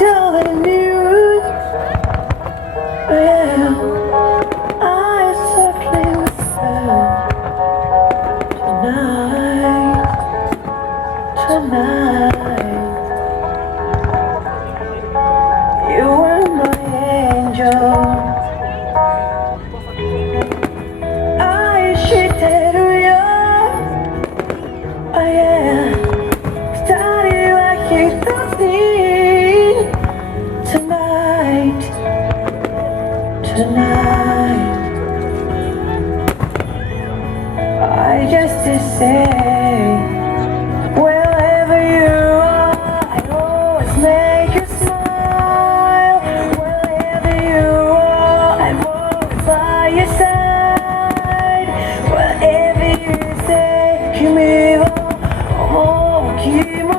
telling you, well, I softly whisper tonight, you were my angel. I cheated you, oh yeah. 二人は一つに tonight, tonight. I just to say, wherever you are, I always make you smile. Wherever you are, I'm always by your side. Whatever you say, 君を思う気持